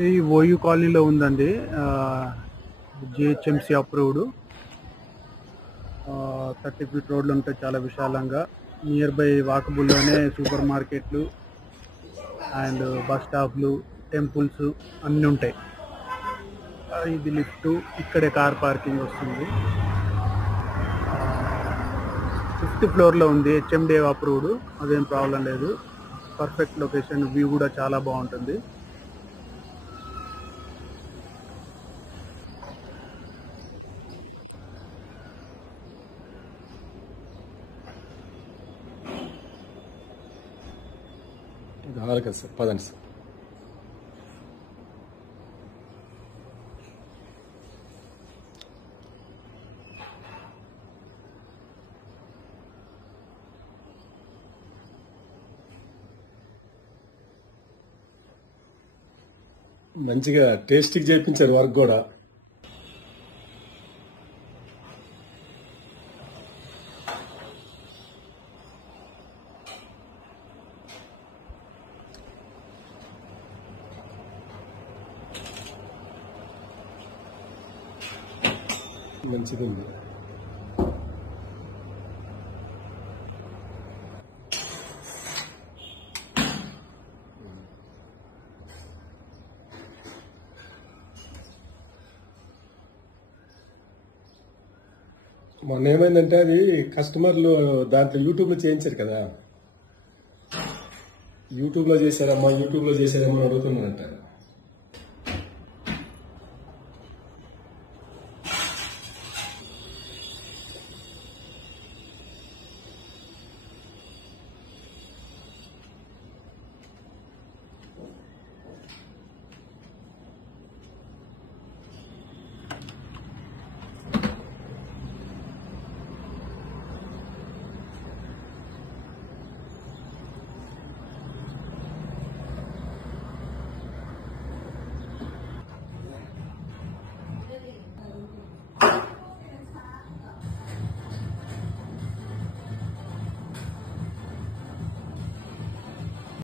ఇది ఓయూ కాలనీలో ఉందండి. GHMC approved. 30 ఫీట్ రోడ్లు ఉంటాయి చాలా విశాలంగా. నియర్ బై వాకబుల్లోనే సూపర్ మార్కెట్లు అండ్ బస్ స్టాప్లు, టెంపుల్స్ అన్నీ ఉంటాయి. ఇది లిఫ్ట్, ఇక్కడే కార్ పార్కింగ్ వస్తుంది. 5th ఫ్లోర్లో ఉంది. హెచ్ఎండి అప్రూవ్డ్, అదేం ప్రాబ్లం లేదు. పర్ఫెక్ట్ లొకేషన్, వ్యూ కూడా చాలా బాగుంటుంది. కదా సార్, పదండి సార్. మంచిగా టేస్టీకి చేయించారు వర్క్ కూడా. మంచిగా ఉంది. మొన్న ఏమైందంటే అది కస్టమర్లు దాంట్లో యూట్యూబ్లో చేయించారు కదా, యూట్యూబ్లో చేశారమ్మా అని అడుగుతున్నారంట.